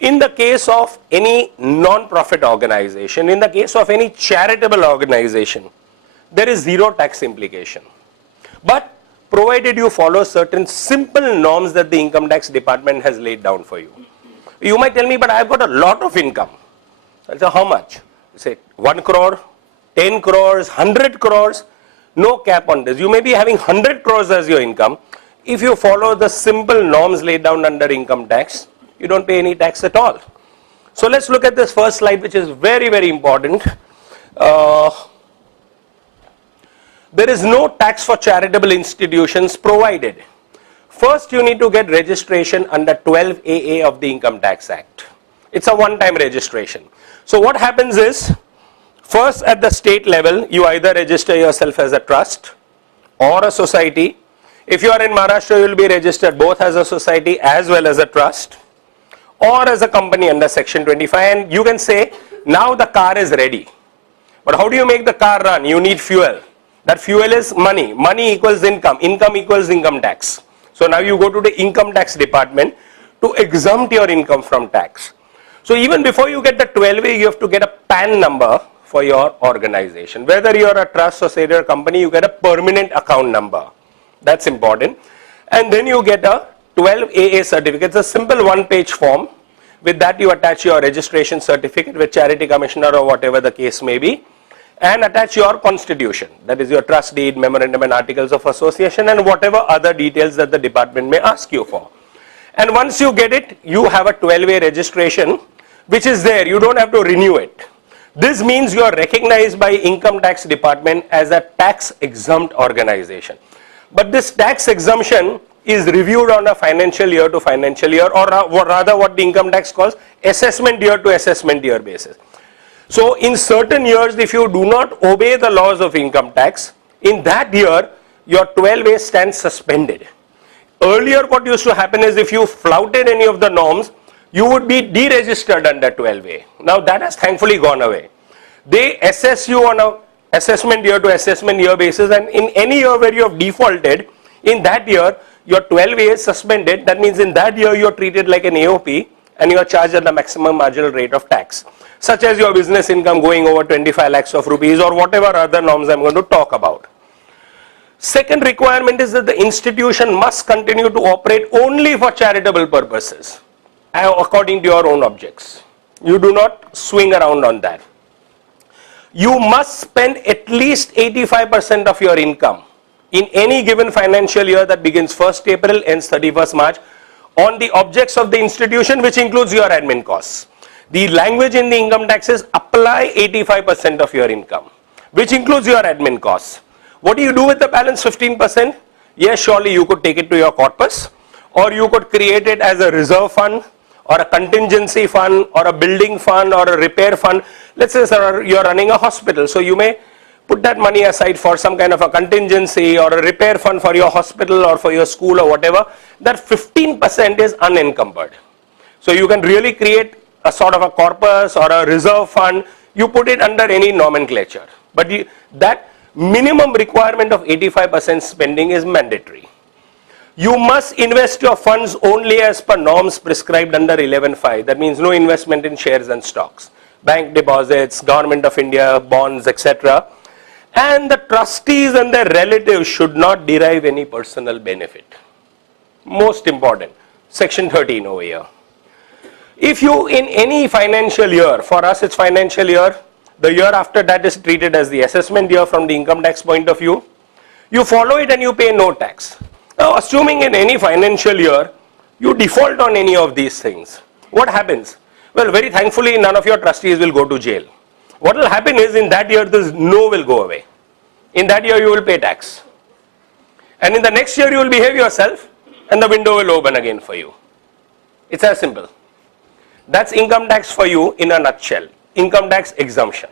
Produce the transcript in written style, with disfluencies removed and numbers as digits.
In the case of any non-profit organization, in the case of any charitable organization, there is zero tax implication. But provided you follow certain simple norms that the income tax department has laid down for you. You might tell me, but I've got a lot of income. I say, how much? You say 1 crore, 10 crores, 100 crores. No cap on this. You may be having 100 crores as your income. If you follow the simple norms laid down under income tax, you don't pay any tax at all. So let's look at this first slide, which is very, very important. There is no tax for charitable institutions provided. First, you need to get registration under 12AA of the Income Tax Act. It's a one-time registration. So what happens is, first at the state level, you either register yourself as a trust or a society. If you are in Maharashtra, you will be registered both as a society as well as a trust or as a company under Section 25, and you can say, now the car is ready. But how do you make the car run? You need fuel. That fuel is money. Money equals income. Income equals income tax. So now you go to the income tax department to exempt your income from tax. So even before you get the 12A, you have to get a PAN number for your organization. Whether you are a trust, society or company, you get a permanent account number. That's important. And then you get a 12AA certificate. It's a simple one-page form. With that you attach your registration certificate with charity commissioner or whatever the case may be, and attach your constitution, that is your trust deed, memorandum and articles of association, and whatever other details that the department may ask you for. And once you get it, you have a 12A registration which is there. You don't have to renew it. This means you are recognized by income tax department as a tax exempt organization. But this tax exemption is reviewed on a financial year to financial year, or rather what the income tax calls assessment year to assessment year basis. So in certain years, if you do not obey the laws of income tax, in that year your 12A stands suspended. Earlier what used to happen is, if you flouted any of the norms, you would be deregistered under 12A. Now that has thankfully gone away. They assess you on a assessment year to assessment year basis, and in any year where you have defaulted, in that year your 12A is suspended. That means in that year you are treated like an AOP and you are charged at the maximum marginal rate of tax, such as your business income going over 25 lakhs of rupees or whatever other norms I'm going to talk about. Second requirement is that the institution must continue to operate only for charitable purposes according to your own objects. You do not swing around on that. You must spend at least 85% of your income in any given financial year that begins 1st April ends 31st March on the objects of the institution, which includes your admin costs. The language in the income tax is apply 85% of your income, which includes your admin costs. What do you do with the balance 15%? Yes, surely you could take it to your corpus, or you could create it as a reserve fund or a contingency fund or a building fund or a repair fund. Let's say sir, you're running a hospital, so you may put that money aside for some kind of a contingency or a repair fund for your hospital or for your school or whatever. That 15% is unencumbered. So you can really create a sort of a corpus or a reserve fund. You put it under any nomenclature. But that minimum requirement of 85% spending is mandatory. You must invest your funds only as per norms prescribed under 11.5. That means no investment in shares and stocks, bank deposits, Government of India, bonds, etc. And the trustees and their relatives should not derive any personal benefit. Most important, Section 13 over here. If you in any financial year, for us it's financial year, the year after that is treated as the assessment year from the income tax point of view, you follow it and you pay no tax. Now assuming in any financial year, you default on any of these things, what happens? Well, very thankfully none of your trustees will go to jail. What will happen is, in that year this no will go away. In that year you will pay tax. And in the next year you will behave yourself and the window will open again for you. It's as simple. That's income tax for you in a nutshell. Income tax exemption.